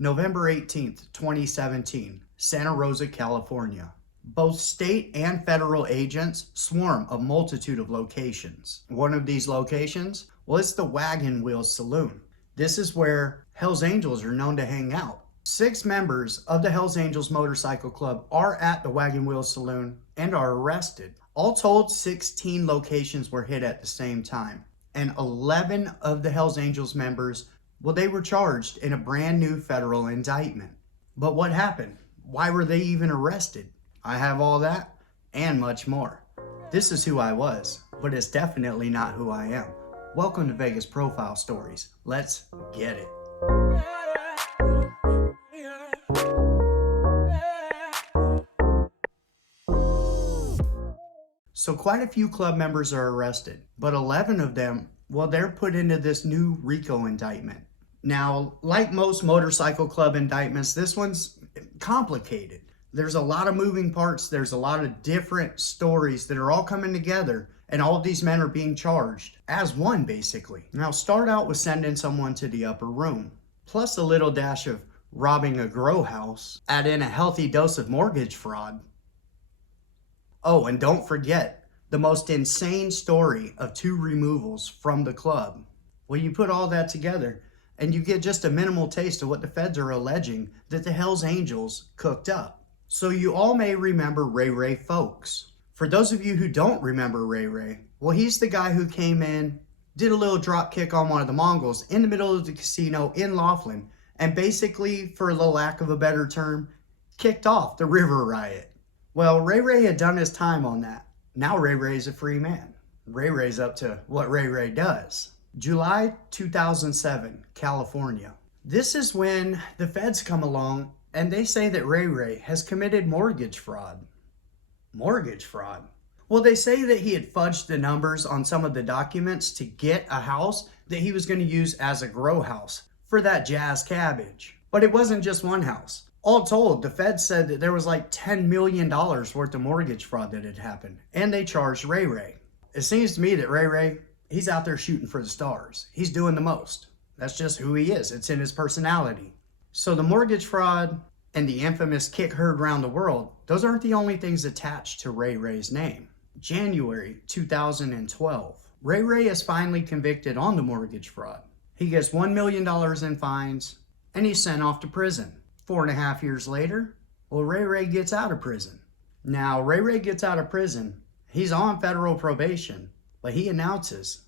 November 18th, 2017, Santa Rosa, California. Both state and federal agents swarm a multitude of locations. One of these locations was the Wagon Wheel Saloon. This is where Hells Angels are known to hang out. 6 members of the Hells Angels Motorcycle Club are at the Wagon Wheel Saloon and are arrested. All told, 16 locations were hit at the same time, and 11 of the Hells Angels members, well, they were charged in a brand new federal indictment. But what happened? Why were they even arrested? I have all that and much more. This is who I was, but it's definitely not who I am. Welcome to Vegas Profile Stories. Let's get it. So quite a few club members are arrested, but 11 of them, well, they're put into this new RICO indictment. Now, like most motorcycle club indictments, this one's complicated. There's a lot of moving parts. There's a lot of different stories that are all coming together, and all of these men are being charged as one, basically. Now, start out with sending someone to the upper room, plus a little dash of robbing a grow house, add in a healthy dose of mortgage fraud. Oh, and don't forget the most insane story of 2 removals from the club. Well, you put all that together and you get just a minimal taste of what the feds are alleging that the Hells Angels cooked up. So you all may remember Ray Ray Folks. For those of you who don't remember Ray Ray, well, he's the guy who came in, did a little drop kick on one of the Mongols in the middle of the casino in Laughlin, and basically, for the lack of a better term, kicked off the River Riot. Well, Ray Ray had done his time on that. Now Ray Ray's a free man. Ray Ray's up to what Ray Ray does. July 2007, California. This is when the feds come along and they say that Ray Ray has committed mortgage fraud. Mortgage fraud? Well, they say that he had fudged the numbers on some of the documents to get a house that he was going to use as a grow house for that jazz cabbage. But it wasn't just one house. All told, the feds said that there was like $10 million worth of mortgage fraud that had happened, and they charged Ray Ray. It seems to me that Ray Ray, he's out there shooting for the stars. He's doing the most. That's just who he is. It's in his personality. So the mortgage fraud and the infamous kick heard around the world, those aren't the only things attached to Ray Ray's name. January 2012, Ray Ray is finally convicted on the mortgage fraud. He gets $1 million in fines, and he's sent off to prison. 4.5 years later, well, Ray Ray gets out of prison. Now, Ray Ray gets out of prison. He's on federal probation, but he announces,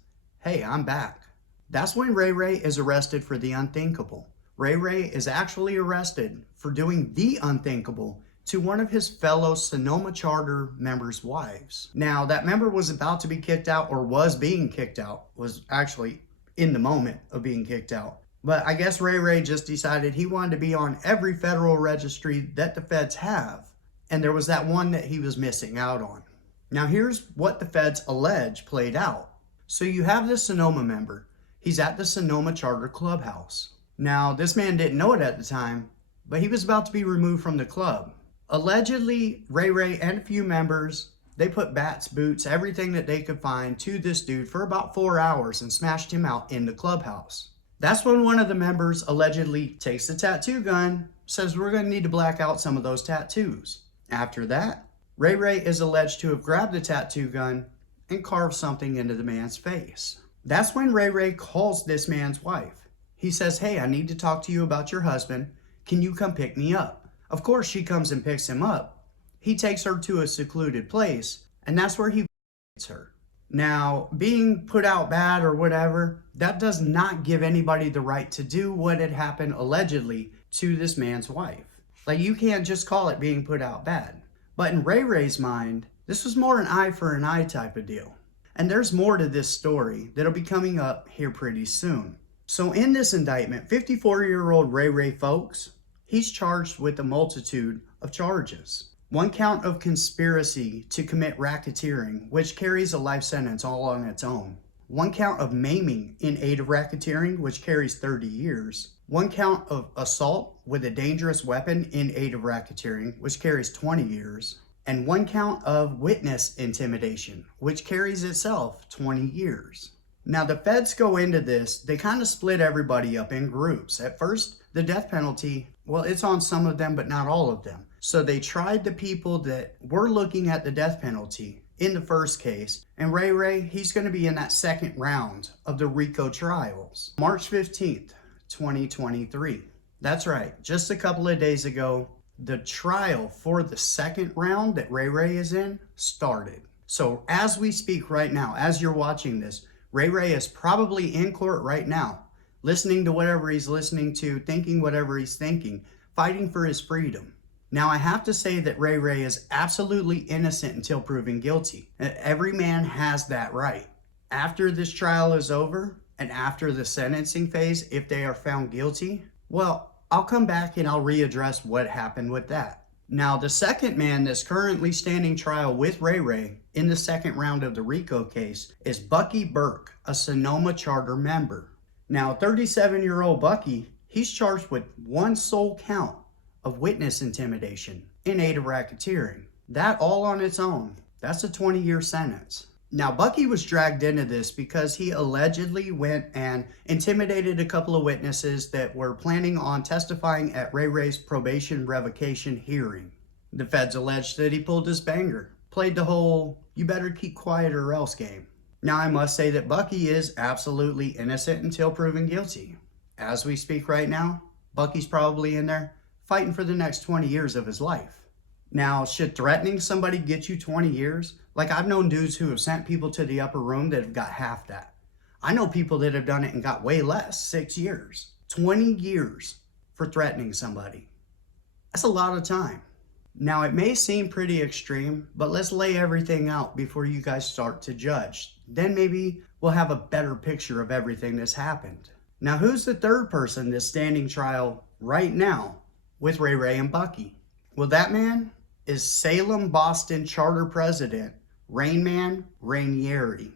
hey, I'm back. That's when Ray Ray is arrested for the unthinkable. Ray Ray is actually arrested for doing the unthinkable to one of his fellow Sonoma Charter members' wives. Now, that member was about to be kicked out, or was being kicked out, was actually in the moment of being kicked out. But I guess Ray Ray just decided he wanted to be on every federal registry that the feds have. And there was that one that he was missing out on. Now here's what the feds allege played out. So you have this Sonoma member. He's at the Sonoma Charter Clubhouse. Now this man didn't know it at the time, but he was about to be removed from the club. Allegedly, Ray Ray and a few members, they put bats, boots, everything that they could find to this dude for about 4 hours and smashed him out in the clubhouse. That's when one of the members allegedly takes the tattoo gun, says we're going to need to black out some of those tattoos. After that, Ray Ray is alleged to have grabbed the tattoo gun and carved something into the man's face. That's when Ray Ray calls this man's wife. He says, hey, I need to talk to you about your husband. Can you come pick me up? Of course, she comes and picks him up. He takes her to a secluded place, and that's where he hits her. Now, being put out bad or whatever, that does not give anybody the right to do what had happened allegedly to this man's wife. Like, you can't just call it being put out bad. But in Ray Ray's mind, this was more an eye for an eye type of deal. And there's more to this story that'll be coming up here pretty soon. So in this indictment, 54-year-old Ray Ray Folks, he's charged with a multitude of charges. 1 count of conspiracy to commit racketeering, which carries a life sentence all on its own. 1 count of maiming in aid of racketeering, which carries 30 years. 1 count of assault with a dangerous weapon in aid of racketeering, which carries 20 years. And 1 count of witness intimidation, which carries itself 20 years. Now the feds go into this, they kind of split everybody up in groups. At first, the death penalty, well, it's on some of them, but not all of them. So they tried the people that were looking at the death penalty in the first case, and Ray, he's going to be in that second round of the RICO trials. March 15th, 2023. That's right, just a couple of days ago, the trial for the second round that Ray is in started. So as we speak right now, as you're watching this, Ray is probably in court right now, listening to whatever he's listening to, thinking whatever he's thinking, fighting for his freedom. Now, I have to say that Ray is absolutely innocent until proven guilty. Every man has that right. After this trial is over and after the sentencing phase, if they are found guilty, well, I'll come back and I'll readdress what happened with that. Now, the second man that's currently standing trial with Ray in the second round of the RICO case is Bucky Burke, a Sonoma Charter member. Now, 37-year-old Bucky, he's charged with one sole count of witness intimidation in aid of racketeering. That all on its own, that's a 20-year sentence. Now, Bucky was dragged into this because he allegedly went and intimidated a couple of witnesses that were planning on testifying at Ray's probation revocation hearing. The feds alleged that he pulled his banger, played the whole "you better keep quiet or else" game. Now, I must say that Bucky is absolutely innocent until proven guilty. As we speak right now, Bucky's probably in there fighting for the next 20 years of his life. Now, should threatening somebody get you 20 years? Like, I've known dudes who have sent people to the upper room that have got half that. I know people that have done it and got way less, 6 years. 20 years for threatening somebody. That's a lot of time. Now, it may seem pretty extreme, but let's lay everything out before you guys start to judge. Then maybe we'll have a better picture of everything that's happened. Now, who's the third person that's standing trial right now with Ray and Bucky? Well, that man is Salem-Boston Charter President, Rainman Rainieri.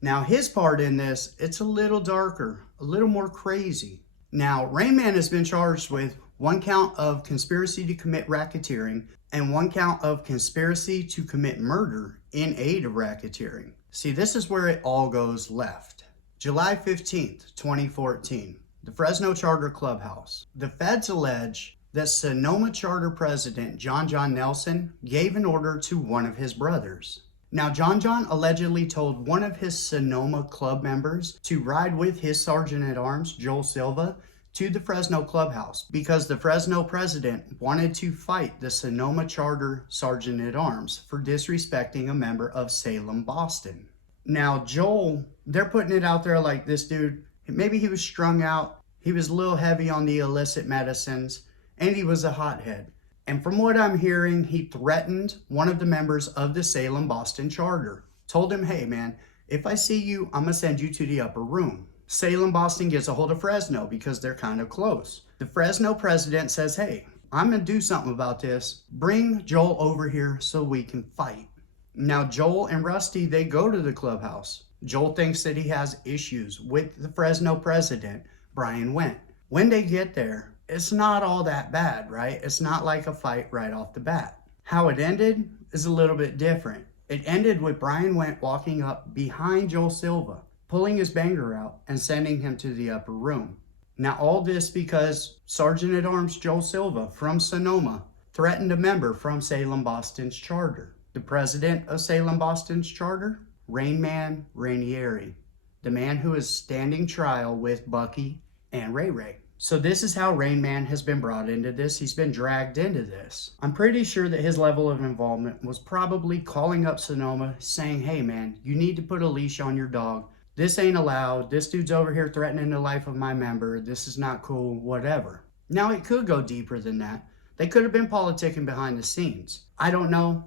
Now, his part in this, it's a little darker, a little more crazy. Now, Rainman has been charged with one count of conspiracy to commit racketeering and one count of conspiracy to commit murder in aid of racketeering. See, this is where it all goes left. July 15th, 2014, the Fresno Charter Clubhouse. The feds allege that Sonoma Charter President John Nelson gave an order to one of his brothers. Now, John allegedly told one of his Sonoma club members to ride with his Sergeant-at-Arms, Joel Silva, to the Fresno Clubhouse because the Fresno president wanted to fight the Sonoma Charter Sergeant-at-Arms for disrespecting a member of Salem-Boston. Now, Joel, they're putting it out there like this dude, maybe he was strung out, he was a little heavy on the illicit medicines, and he was a hothead. And from what I'm hearing, he threatened one of the members of the Salem-Boston Charter. Told him, hey man, if I see you, I'm gonna send you to the upper room. Salem-Boston gets a hold of Fresno because they're kind of close. The Fresno president says, hey, I'm gonna do something about this. Bring Joel over here so we can fight. Now, Joel and Rusty, they go to the clubhouse. Joel thinks that he has issues with the Fresno president, Brian Wendt. When they get there, it's not all that bad, right? It's not like a fight right off the bat. How it ended is a little bit different. It ended with Brian Wendt walking up behind Joel Silva, pulling his banger out and sending him to the upper room. Now, all this because Sergeant-at-Arms Joel Silva from Sonoma threatened a member from Salem-Boston's charter. The president of Salem-Boston's charter, Rainman Rainieri, the man who is standing trial with Bucky and Ray. So this is how Rainman has been brought into this. He's been dragged into this. I'm pretty sure that his level of involvement was probably calling up Sonoma saying, hey man, you need to put a leash on your dog. This ain't allowed. This dude's over here threatening the life of my member. This is not cool, whatever. Now, it could go deeper than that. They could have been politicking behind the scenes. I don't know.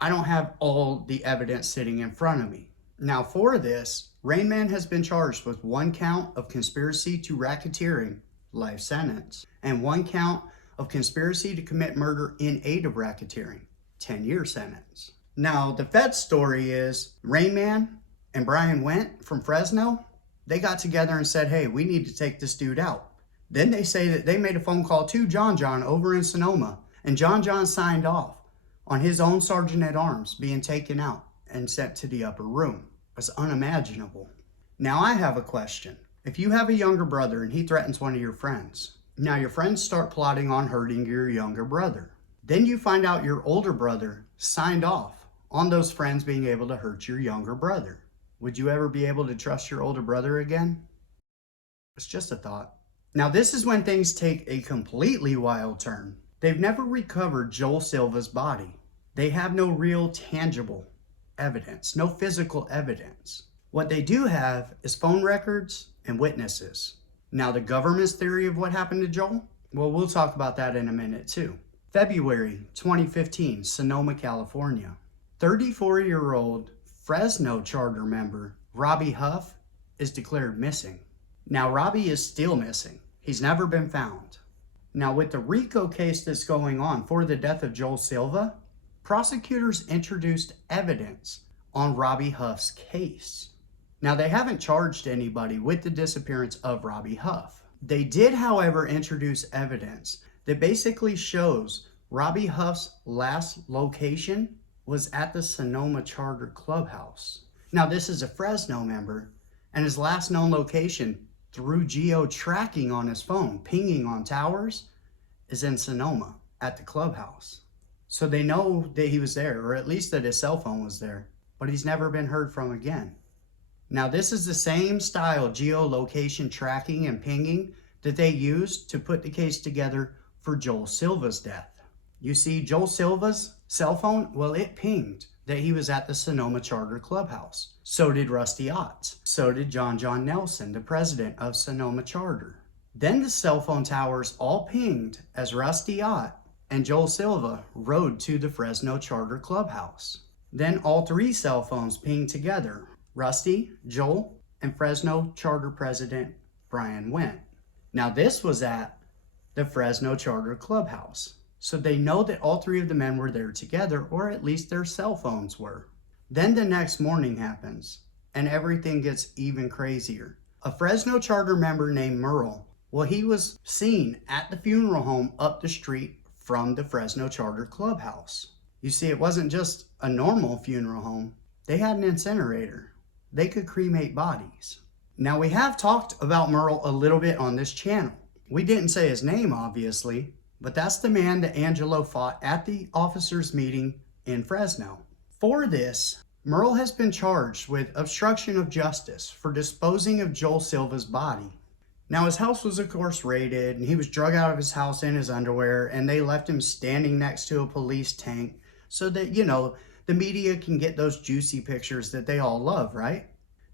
I don't have all the evidence sitting in front of me. Now, for this, Rainman has been charged with one count of conspiracy to racketeering, life sentence, and one count of conspiracy to commit murder in aid of racketeering, 10-year sentence. Now, the Fed's story is Rainman and Brian Wendt from Fresno, they got together and said, hey, we need to take this dude out. Then they say that they made a phone call to John over in Sonoma, and John signed off on his own Sergeant-at-Arms being taken out and sent to the upper room. It's unimaginable. Now, I have a question. If you have a younger brother and he threatens one of your friends, Now your friends start plotting on hurting your younger brother. Then you find out your older brother signed off on those friends being able to hurt your younger brother. Would you ever be able to trust your older brother again? It's just a thought. Now this is when things take a completely wild turn. They've never recovered Joel Silva's body. They have no real tangible evidence, no physical evidence. What they do have is phone records and witnesses. Now the government's theory of what happened to Joel? Well, we'll talk about that in a minute too. February 2015, Sonoma, California. 34-year-old Fresno Charter member Robbie Huff is declared missing. Now Robbie is still missing. He's never been found. Now with the RICO case that's going on for the death of Joel Silva, prosecutors introduced evidence on Robbie Huff's case. Now they haven't charged anybody with the disappearance of Robbie Huff. They did, however, introduce evidence that basically shows Robbie Huff's last location was at the Sonoma Charter Clubhouse. Now this is a Fresno member, and his last known location through geo-tracking on his phone, pinging on towers, is in Sonoma at the clubhouse. So they know that he was there, or at least that his cell phone was there, but he's never been heard from again. Now this is the same style geolocation tracking and pinging that they used to put the case together for Joel Silva's death. You see, Joel Silva's cell phone, well, it pinged that he was at the Sonoma Charter Clubhouse. So did Rusty Otts. So did John Nelson, the president of Sonoma Charter. Then the cell phone towers all pinged as Rusty Ott and Joel Silva rode to the Fresno Charter Clubhouse. Then all three cell phones pinged together. Rusty, Joel, and Fresno Charter President Brian Wendt. Now this was at the Fresno Charter Clubhouse. So they know that all three of the men were there together, or at least their cell phones were. Then the next morning happens, and everything gets even crazier. A Fresno Charter member named Merle, well, he was seen at the funeral home up the street from the Fresno Charter Clubhouse. You see, it wasn't just a normal funeral home. They had an incinerator. They could cremate bodies. Now, we have talked about Merle a little bit on this channel. We didn't say his name, obviously, but that's the man that Angelo fought at the officers' meeting in Fresno. For this, Merle has been charged with obstruction of justice for disposing of Joel Silva's body. Now, his house was, of course, raided, and he was drug out of his house in his underwear, and they left him standing next to a police tank so that, the media can get those juicy pictures that they all love, right?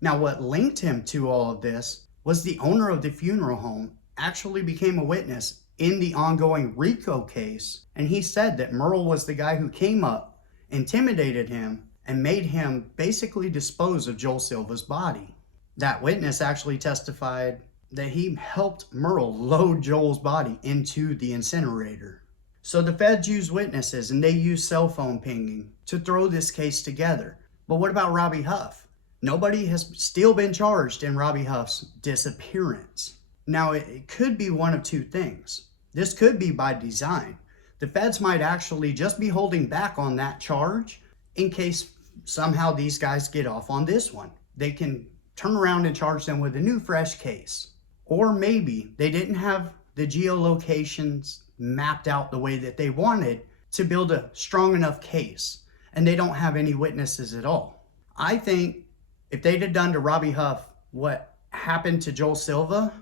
Now, what linked him to all of this was the owner of the funeral home actually became a witness in the ongoing RICO case, and he said that Merle was the guy who came up, intimidated him, and made him basically dispose of Joel Silva's body. That witness actually testified that he helped Merle load Joel's body into the incinerator. So the feds use witnesses and they use cell phone pinging to throw this case together. But what about Robbie Huff? Nobody has still been charged in Robbie Huff's disappearance. Now, it could be one of two things. This could be by design. The feds might actually just be holding back on that charge in case somehow these guys get off on this one. They can turn around and charge them with a new fresh case. Or maybe they didn't have the geolocations mapped out the way that they wanted to build a strong enough case, and they don't have any witnesses at all. I think if they'd have done to Robbie Huff what happened to Joel Silva,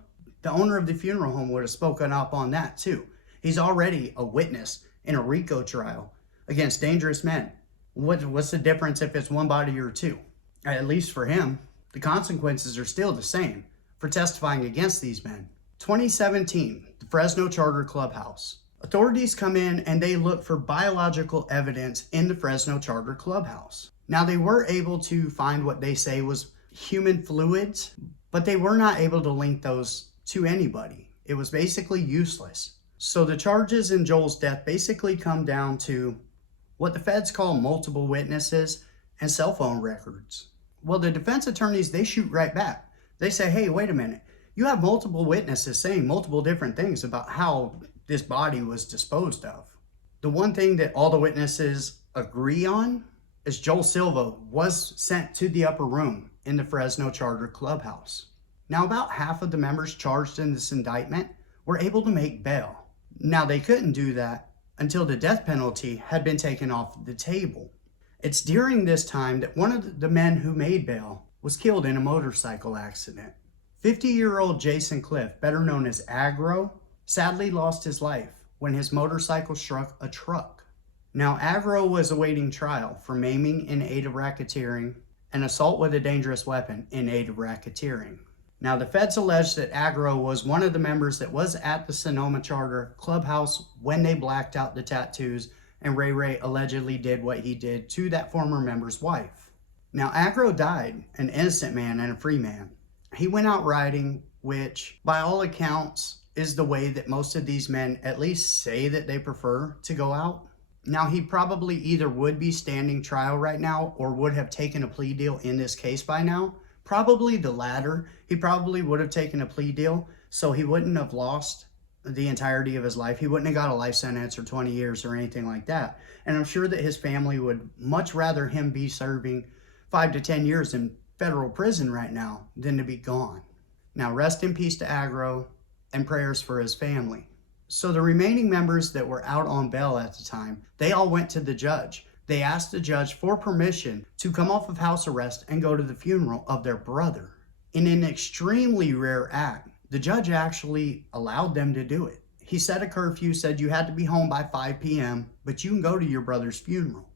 the owner of the funeral home would have spoken up on that too. He's already a witness in a RICO trial against dangerous men. What's the difference if it's one body or two? At least for him, the consequences are still the same for testifying against these men. 2017, the Fresno Charter Clubhouse. Authorities come in and they look for biological evidence in the Fresno Charter Clubhouse. Now, they were able to find what they say was human fluids, but they were not able to link those to anybody. It was basically useless. So the charges in Joel's death basically come down to what the feds call multiple witnesses and cell phone records. Well, the defense attorneys, they shoot right back. They say, hey, wait a minute. You have multiple witnesses saying multiple different things about how this body was disposed of. The one thing that all the witnesses agree on is Joel Silva was sent to the upper room in the Fresno Charter Clubhouse. Now, about half of the members charged in this indictment were able to make bail. Now, they couldn't do that until the death penalty had been taken off the table. It's during this time that one of the men who made bail was killed in a motorcycle accident. 50-year-old Jason Cliff, better known as Agro, sadly lost his life when his motorcycle struck a truck. Now, Agro was awaiting trial for maiming in aid of racketeering and assault with a dangerous weapon in aid of racketeering. Now, the feds allege that Agro was one of the members that was at the Sonoma Charter Clubhouse when they blacked out the tattoos, and Ray allegedly did what he did to that former member's wife. Now, Agro died an innocent man and a free man. He went out riding, which by all accounts is the way that most of these men at least say that they prefer to go out. Now, he probably either would be standing trial right now or would have taken a plea deal in this case by now. Probably the latter. He probably would have taken a plea deal, so he wouldn't have lost the entirety of his life. He wouldn't have got a life sentence or 20 years or anything like that. And I'm sure that his family would much rather him be serving 5 to 10 years in federal prison right now than to be gone. Now, rest in peace to Agro, and prayers for his family. So the remaining members that were out on bail at the time, they all went to the judge. They asked the judge for permission to come off of house arrest and go to the funeral of their brother. In an extremely rare act, the judge actually allowed them to do it. He set a curfew, said you had to be home by 5 p.m., but you can go to your brother's funeral.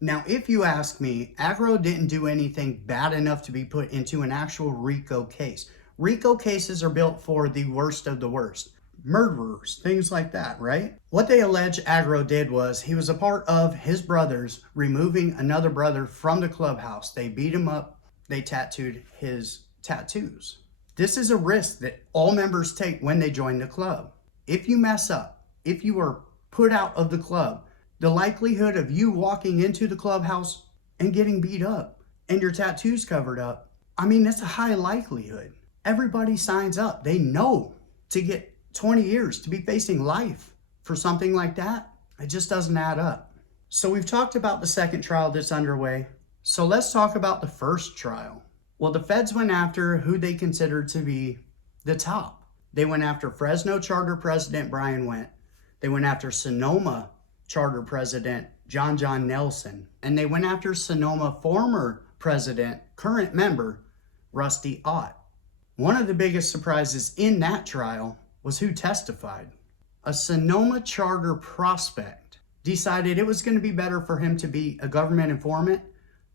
Now, if you ask me, Agro didn't do anything bad enough to be put into an actual RICO case. RICO cases are built for the worst of the worst. Murderers, things like that, right? What they allege Agro did was he was a part of his brothers removing another brother from the clubhouse. They beat him up. They tattooed his tattoos. This is a risk that all members take when they join the club. If you mess up, if you are put out of the club, the likelihood of you walking into the clubhouse and getting beat up and your tattoos covered up, I mean, that's a high likelihood. Everybody signs up. They know to get 20 years, to be facing life for something like that. It just doesn't add up. So we've talked about the second trial that's underway. So let's talk about the first trial. Well, the feds went after who they considered to be the top. They went after Fresno Charter President Brian Wendt. They went after Sonoma Charter President John Nelson. And they went after Sonoma former president, current member, Rusty Ott. One of the biggest surprises in that trial was who testified. A Sonoma Charter prospect decided it was going to be better for him to be a government informant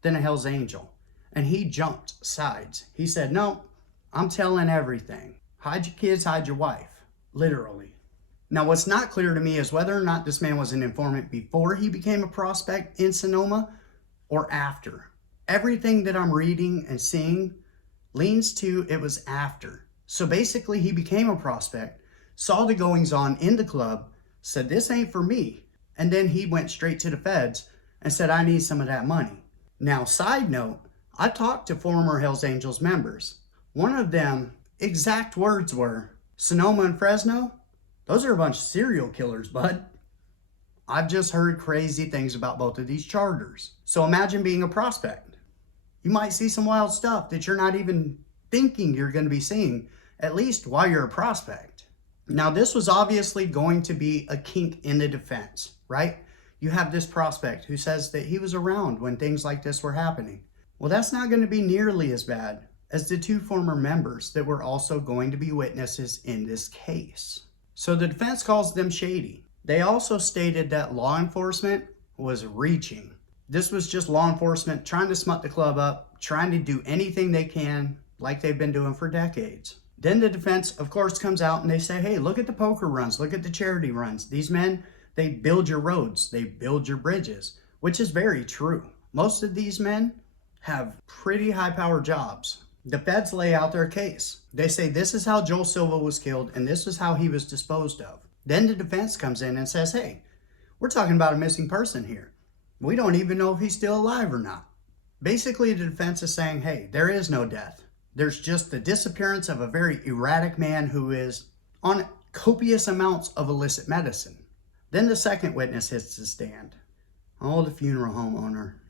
than a Hells Angel. And he jumped sides. He said, no, I'm telling everything. Hide your kids, hide your wife. Literally. Now, what's not clear to me is whether or not this man was an informant before he became a prospect in Sonoma or after. Everything that I'm reading and seeing leans to it was after. So basically he became a prospect, saw the goings on in the club, said this ain't for me. And then he went straight to the feds and said, I need some of that money. Now, side note, I talked to former Hells Angels members. One of them exact words were, Sonoma and Fresno, those are a bunch of serial killers, bud. I've just heard crazy things about both of these charters. So imagine being a prospect. You might see some wild stuff that you're not even thinking you're going to be seeing, at least while you're a prospect. Now, this was obviously going to be a kink in the defense, right? You have this prospect who says that he was around when things like this were happening. Well, that's not going to be nearly as bad as the two former members that were also going to be witnesses in this case. So the defense calls them shady. They also stated that law enforcement was reaching. This was just law enforcement trying to smut the club up, trying to do anything they can like they've been doing for decades. Then the defense, of course, comes out and they say, hey, look at the poker runs, look at the charity runs. These men, they build your roads, they build your bridges, which is very true. Most of these men have pretty high-powered jobs. The feds lay out their case. They say this is how Joel Silva was killed and this is how he was disposed of. Then the defense comes in and says, hey, we're talking about a missing person here. We don't even know if he's still alive or not. Basically, the defense is saying, hey, there is no death. There's just the disappearance of a very erratic man who is on copious amounts of illicit medicine. Then the second witness hits the stand. Oh, the funeral home owner.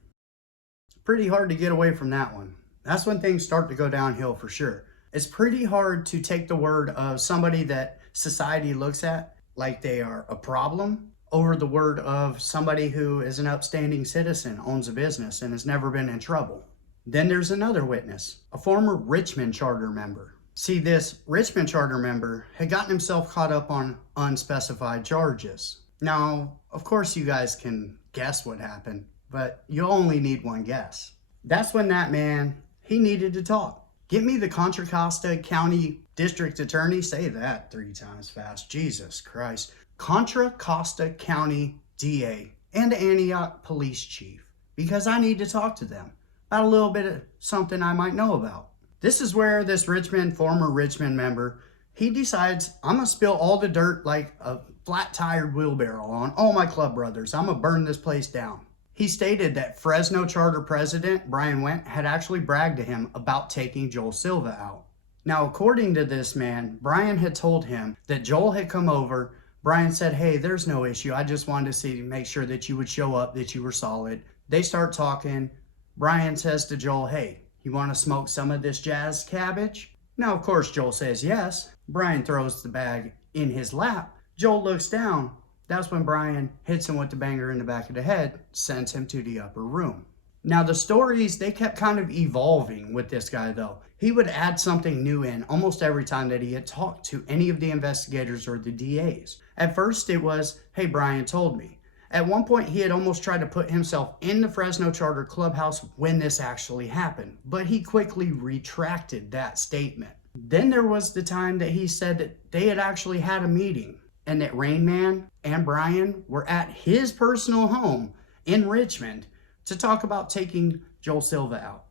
Pretty hard to get away from that one. That's when things start to go downhill for sure. It's pretty hard to take the word of somebody that society looks at like they are a problem over the word of somebody who is an upstanding citizen, owns a business, and has never been in trouble. Then there's another witness, a former Richmond Charter member. See, this Richmond Charter member had gotten himself caught up on unspecified charges. Now, of course, you guys can guess what happened, but you only need one guess. That's when that man, he needed to talk. Get me the Contra Costa County District Attorney. Say that 3 times fast. Jesus Christ. Contra Costa County DA and Antioch Police Chief, because I need to talk to them about a little bit of something I might know about. This is where this former Richmond member, he decides, I'm going to spill all the dirt like a flat-tired wheelbarrow on all my club brothers. I'm going to burn this place down. He stated that Fresno Charter president Brian Went had actually bragged to him about taking Joel Silva out. Now, according to this man, Brian had told him that Joel had come over. Brian said, hey, there's no issue. I just wanted to make sure that you would show up, that you were solid. They start talking. Brian says to Joel, hey, you want to smoke some of this jazz cabbage? Now, of course, Joel says yes. Brian throws the bag in his lap. Joel looks down. That's when Brian hits him with the banger in the back of the head, sends him to the upper room. Now, the stories, they kept kind of evolving with this guy, though. He would add something new in almost every time that he had talked to any of the investigators or the DAs. At first, it was, hey, Brian told me. At one point, he had almost tried to put himself in the Fresno Charter Clubhouse when this actually happened, but he quickly retracted that statement. Then there was the time that he said that they had actually had a meeting and that Rain Man and Brian were at his personal home in Richmond to talk about taking Joel Silva out.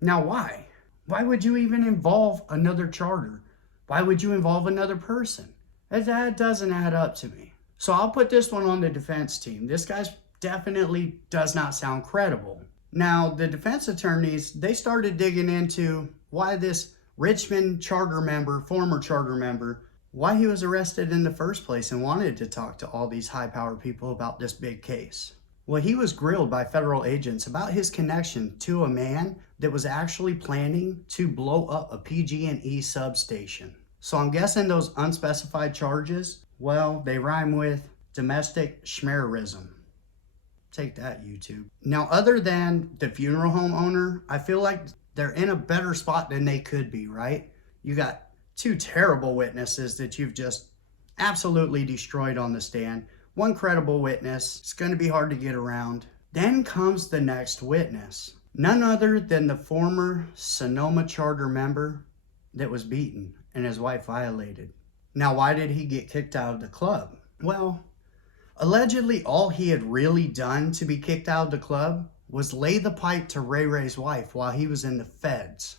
Now, why? Why would you even involve another charter? Why would you involve another person? That doesn't add up to me. So I'll put this one on the defense team. This guy definitely does not sound credible. Now, the defense attorneys, they started digging into why this Richmond charter member, former charter member, why he was arrested in the first place and wanted to talk to all these high-powered people about this big case. Well, he was grilled by federal agents about his connection to a man that was actually planning to blow up a PG&E substation. So I'm guessing those unspecified charges, well, they rhyme with domestic schmerism. Take that, YouTube. Now, other than the funeral home owner, I feel like they're in a better spot than they could be, right? You got 2 terrible witnesses that you've just absolutely destroyed on the stand. 1 credible witness. It's going to be hard to get around. Then comes the next witness. None other than the former Sonoma Charter member that was beaten and his wife violated. Now, why did he get kicked out of the club? Well, allegedly all he had really done to be kicked out of the club was lay the pipe to Ray Ray's wife while he was in the feds.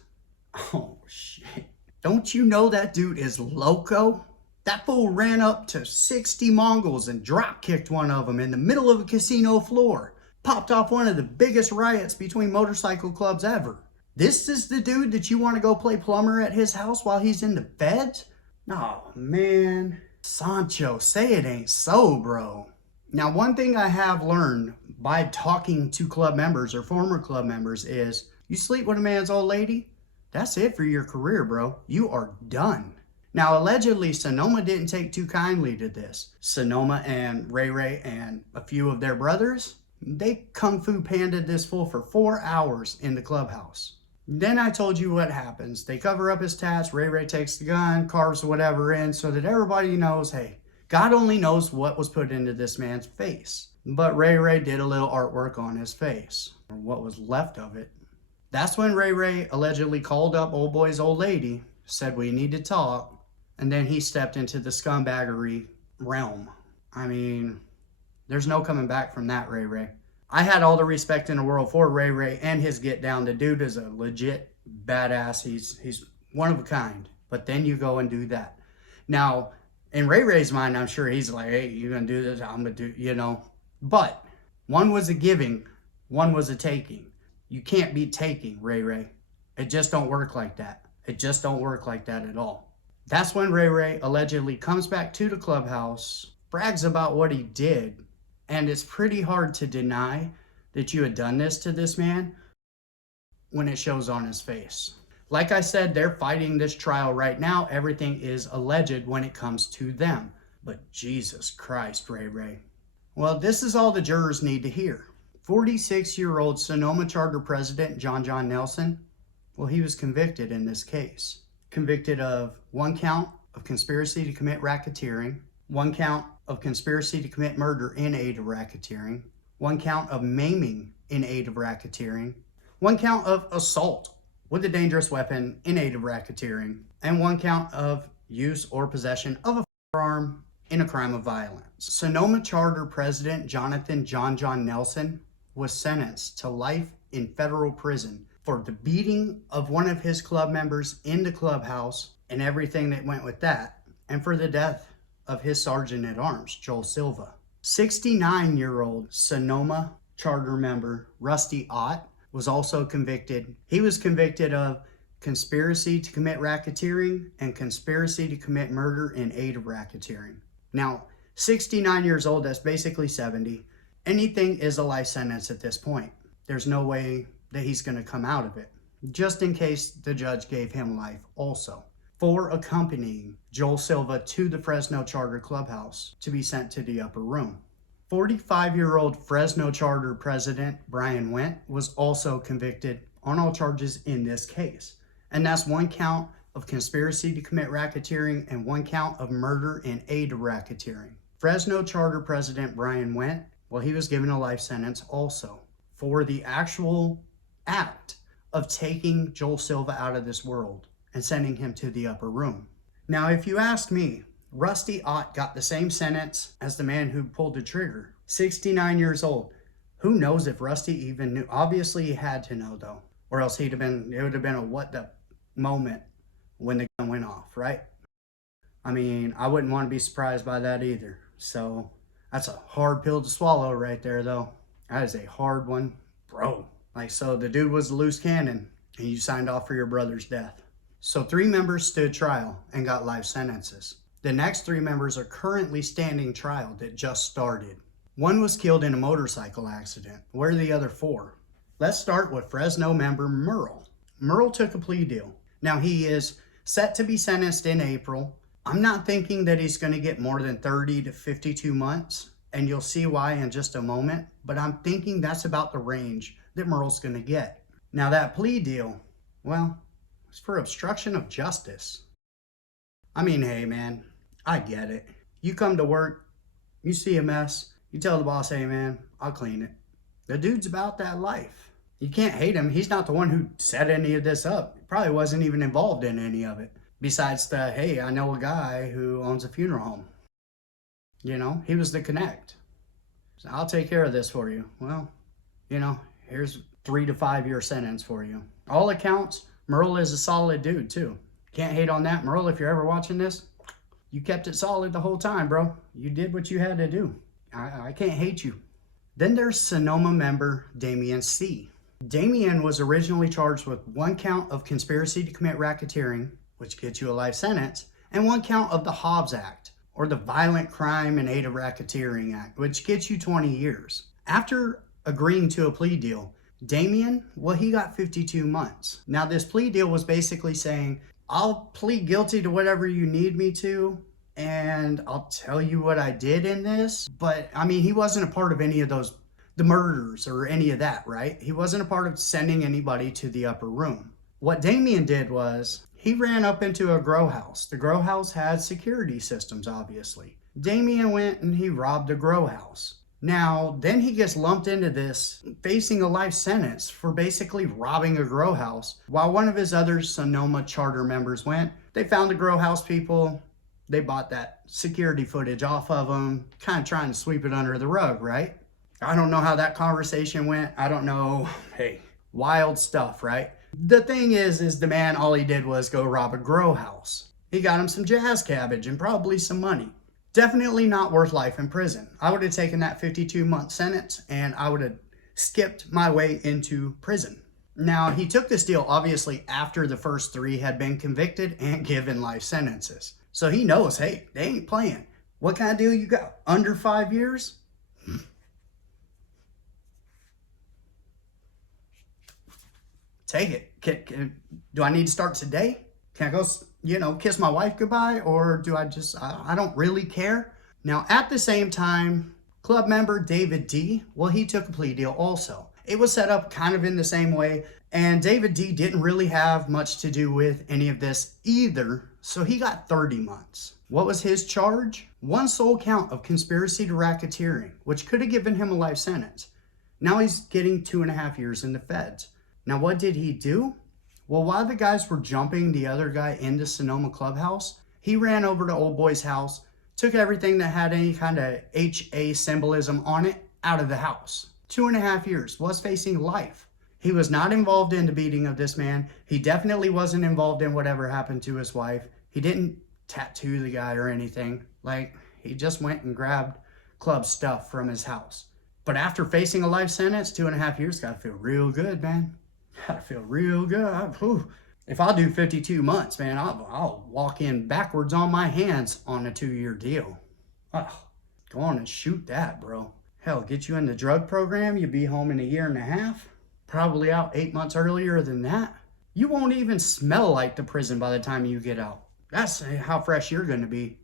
Oh, shit. Don't you know that dude is loco? That fool ran up to 60 Mongols and drop-kicked one of them in the middle of a casino floor. Popped off one of the biggest riots between motorcycle clubs ever. This is the dude that you want to go play plumber at his house while he's in the feds? Oh, man. Sancho, say it ain't so, bro. Now, one thing I have learned by talking to club members or former club members is you sleep with a man's old lady, that's it for your career, bro. You are done. Now, allegedly, Sonoma didn't take too kindly to this. Sonoma and Ray Ray and a few of their brothers, they kung fu pandaed this fool for 4 hours in the clubhouse. Then I told you what happens. They cover up his tats. Ray Ray takes the gun, carves whatever in so that everybody knows, hey, God only knows what was put into this man's face. But Ray Ray did a little artwork on his face, or what was left of it. That's when Ray Ray allegedly called up old boy's old lady, said we need to talk, and then he stepped into the scumbaggery realm. I mean, there's no coming back from that, Ray Ray. I had all the respect in the world for Ray Ray and his get down. The dude is a legit badass. He's one of a kind. But then you go and do that. Now, in Ray Ray's mind, I'm sure he's like, hey, you're going to do this, I'm going to do, you know. But one was a giving, one was a taking. You can't be taking, Ray Ray. It just don't work like that. It just don't work like that at all. That's when Ray Ray allegedly comes back to the clubhouse, brags about what he did, and it's pretty hard to deny that you had done this to this man when it shows on his face. Like I said, they're fighting this trial right now. Everything is alleged when it comes to them. But Jesus Christ, Ray Ray. Well, this is all the jurors need to hear. 46-year-old Sonoma Charter President John Nelson, well, he was convicted in this case. Convicted of 1 count of conspiracy to commit racketeering, 1 count of conspiracy to commit murder in aid of racketeering, 1 count of maiming in aid of racketeering, 1 count of assault with a dangerous weapon in aid of racketeering, and 1 count of use or possession of a firearm in a crime of violence. Sonoma Charter President John Nelson was sentenced to life in federal prison for the beating of one of his club members in the clubhouse and everything that went with that, and for the death of his sergeant-at-arms, Joel Silva. 69-year-old Sonoma Charter member Rusty Ott was also convicted. He was convicted of conspiracy to commit racketeering and conspiracy to commit murder in aid of racketeering. Now, 69 years old, that's basically 70. Anything is a life sentence at this point. There's no way that he's going to come out of it, just in case the judge gave him life also, for accompanying Joel Silva to the Fresno Charter Clubhouse to be sent to the upper room. 45-year-old Fresno Charter President Brian Wendt was also convicted on all charges in this case. And that's 1 count of conspiracy to commit racketeering and 1 count of murder in aid of racketeering. Fresno Charter President Brian Wendt, well, he was given a life sentence also for the actual act of taking Joel Silva out of this world and sending him to the upper room. Now, if you ask me, Rusty Ott got the same sentence as the man who pulled the trigger. 69 years old. Who knows if Rusty even knew? Obviously, he had to know, though, or else it would have been a what the moment when the gun went off, right? I mean, I wouldn't want to be surprised by that either. So that's a hard pill to swallow right there, though. That is a hard one, bro. Like, so the dude was a loose cannon and you signed off for your brother's death. So 3 members stood trial and got life sentences. The next 3 members are currently standing trial that just started. 1 was killed in a motorcycle accident. Where are the other 4? Let's start with Fresno member Merle. Merle took a plea deal. Now, he is set to be sentenced in April. I'm not thinking that he's going to get more than 30 to 52 months, and you'll see why in just a moment, but I'm thinking that's about the range that Merle's going to get. Now, that plea deal, well, it's for obstruction of justice. I mean, hey, man, I get it. You come to work, you see a mess, you tell the boss, hey, man, I'll clean it. The dude's about that life. You can't hate him. He's not the one who set any of this up. He probably wasn't even involved in any of it. Besides the, hey, I know a guy who owns a funeral home. You know, he was the connect. So I'll take care of this for you. Well, you know, here's 3 to 5 year sentence for you. All accounts, Merle is a solid dude too. Can't hate on that. Merle, if you're ever watching this, you kept it solid the whole time, bro. You did what you had to do. I can't hate you. Then there's Sonoma member Damian C. Damian was originally charged with 1 count of conspiracy to commit racketeering, which gets you a life sentence, and 1 count of the Hobbs Act, or the Violent Crime and Aid of Racketeering Act, which gets you 20 years. After agreeing to a plea deal, Damian, well, he got 52 months. Now, this plea deal was basically saying, I'll plead guilty to whatever you need me to, and I'll tell you what I did in this. But, I mean, he wasn't a part of any of those, the murders or any of that, right? He wasn't a part of sending anybody to the upper room. What Damian did was, he ran up into a grow house. The grow house had security systems, obviously. Damian went and he robbed a grow house. Now, then he gets lumped into this, facing a life sentence for basically robbing a grow house. While one of his other Sonoma Charter members went, they found the grow house people. They bought that security footage off of them, kind of trying to sweep it under the rug, right? I don't know how that conversation went. I don't know. Hey, wild stuff, right? The thing is the man, all he did was go rob a grow house. He got him some jazz cabbage and probably some money. Definitely not worth life in prison. I would have taken that 52-month sentence and I would have skipped my way into prison. Now, he took this deal obviously after the first 3 had been convicted and given life sentences. So he knows, hey, they ain't playing. What kind of deal you got? Under 5 years? Take it. Do I need to start today? Can I go, kiss my wife goodbye? Or do I don't really care. Now, at the same time, club member David D, well, he took a plea deal also. It was set up kind of in the same way, and David D didn't really have much to do with any of this either, so he got 30 months. What was his charge? One sole count of conspiracy to racketeering, which could have given him a life sentence. Now he's getting 2.5 years in the feds. Now, what did he do? Well, while the guys were jumping the other guy into Sonoma Clubhouse, he ran over to old boy's house, took everything that had any kind of HA symbolism on it out of the house. 2.5 years, was facing life. He was not involved in the beating of this man. He definitely wasn't involved in whatever happened to his wife. He didn't tattoo the guy or anything. Like, he just went and grabbed club stuff from his house. But after facing a life sentence, 2.5 years, gotta feel real good, man. Gotta feel real good. If I'll do 52 months, man, I'll walk in backwards on my hands on a 2-year deal. Go on and shoot that, bro. Hell, get you in the drug program, you'll be home in 1.5 years. Probably out 8 months earlier than that. You won't even smell like the prison by the time you get out. That's how fresh you're gonna be.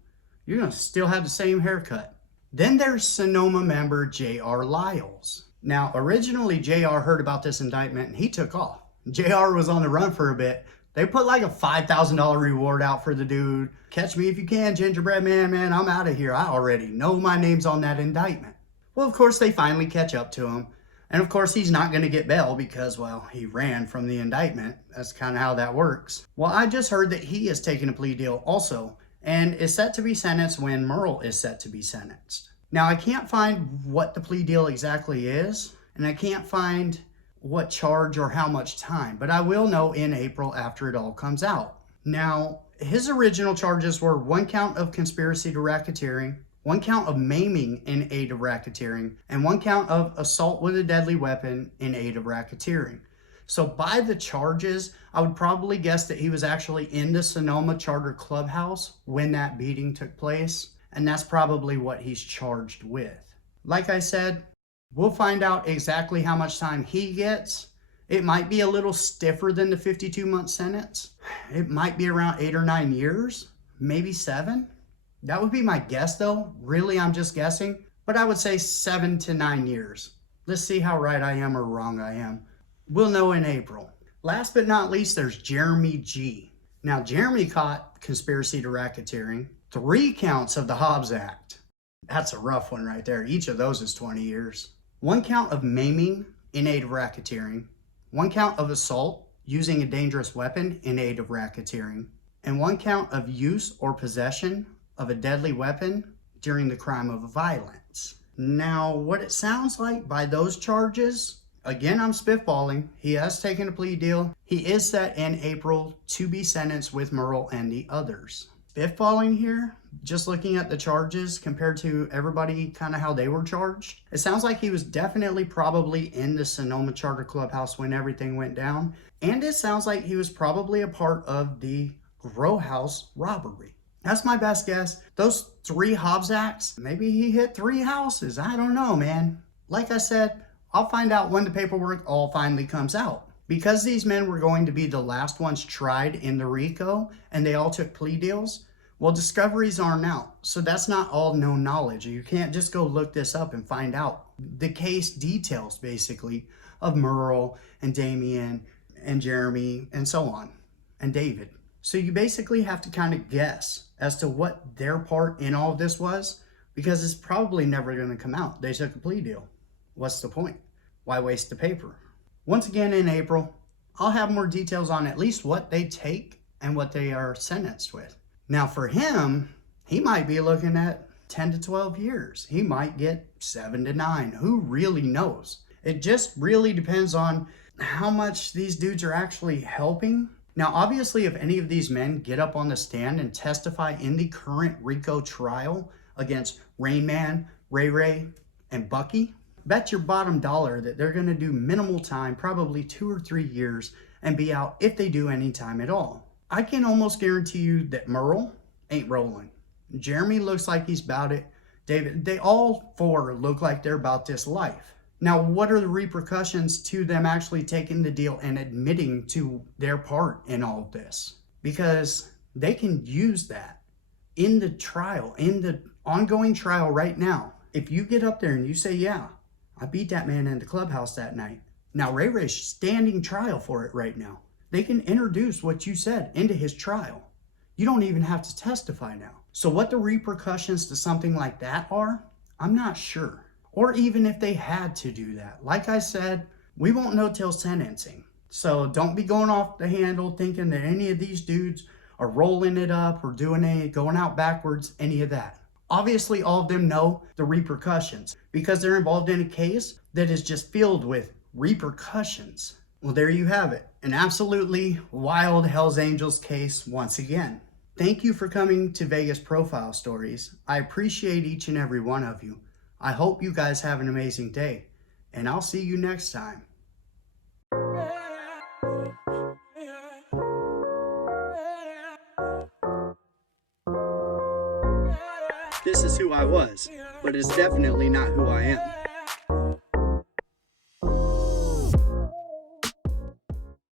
You're gonna still have the same haircut. Then there's Sonoma member J.R. Lyles. Now, originally JR heard about this indictment and he took off. JR was on the run for a bit. They put like a $5,000 reward out for the dude. Catch me if you can, gingerbread man, I'm out of here. I already know my name's on that indictment. Well, of course, they finally catch up to him. And of course, he's not going to get bail because, well, he ran from the indictment. That's kind of how that works. Well, I just heard that he is taking a plea deal also and is set to be sentenced when Merle is set to be sentenced. Now, I can't find what the plea deal exactly is, and I can't find what charge or how much time, but I will know in April after it all comes out. Now, his original charges were 1 count of conspiracy to racketeering, 1 count of maiming in aid of racketeering, and 1 count of assault with a deadly weapon in aid of racketeering. So by the charges, I would probably guess that he was actually in the Sonoma Charter Clubhouse when that beating took place. And that's probably what he's charged with. Like I said, we'll find out exactly how much time he gets. It might be a little stiffer than the 52-month sentence. It might be around 8 or 9 years, maybe 7. That would be my guess though. Really, I'm just guessing. But I would say 7 to 9 years. Let's see how right I am or wrong I am. We'll know in April. Last but not least, there's Jeremy G. Now, Jeremy caught conspiracy to racketeering, 3 counts of the Hobbs Act. That's a rough one right there. Each of those is 20 years. 1 count of maiming in aid of racketeering, 1 count of assault using a dangerous weapon in aid of racketeering, and 1 count of use or possession of a deadly weapon during the crime of violence. Now, what it sounds like by those charges, again, I'm spitballing. He has taken a plea deal. He is set in April to be sentenced with Merle and the others. Spitballing here, just looking at the charges compared to everybody kind of how they were charged, it sounds like he was definitely probably in the Sonoma Charter Clubhouse when everything went down. And it sounds like he was probably a part of the grow house robbery. That's my best guess. Those 3 Hobbs Acts, maybe he hit 3 houses. I don't know, man. Like I said, I'll find out when the paperwork all finally comes out. Because these men were going to be the last ones tried in the RICO and they all took plea deals, well, discoveries aren't out. So that's not all known knowledge. You can't just go look this up and find out the case details, basically, of Merle and Damien and Jeremy and so on, and David. So you basically have to kind of guess as to what their part in all of this was, because it's probably never going to come out. They took a plea deal. What's the point? Why waste the paper? Once again in April, I'll have more details on at least what they take and what they are sentenced with. Now for him, he might be looking at 10 to 12 years. He might get 7 to 9. Who really knows? It just really depends on how much these dudes are actually helping. Now, obviously, if any of these men get up on the stand and testify in the current RICO trial against Rain Man, Ray Ray, and Bucky, bet your bottom dollar that they're going to do minimal time, probably 2 or 3 years, and be out if they do any time at all. I can almost guarantee you that Merle ain't rolling. Jeremy looks like he's about it. David, they all 4 look like they're about this life. Now, what are the repercussions to them actually taking the deal and admitting to their part in all of this? Because they can use that in the trial, in the ongoing trial right now. If you get up there and you say, yeah, I beat that man in the clubhouse that night. Now, Ray Ray's standing trial for it right now. They can introduce what you said into his trial. You don't even have to testify now. So what the repercussions to something like that are, I'm not sure. Or even if they had to do that. Like I said, we won't know till sentencing. So don't be going off the handle thinking that any of these dudes are rolling it up or going out backwards, any of that. Obviously, all of them know the repercussions because they're involved in a case that is just filled with repercussions. Well, there you have it. An absolutely wild Hells Angels case once again. Thank you for coming to Vegas Profile Stories. I appreciate each and every one of you. I hope you guys have an amazing day, and I'll see you next time. This is who I was, but it's definitely not who I am.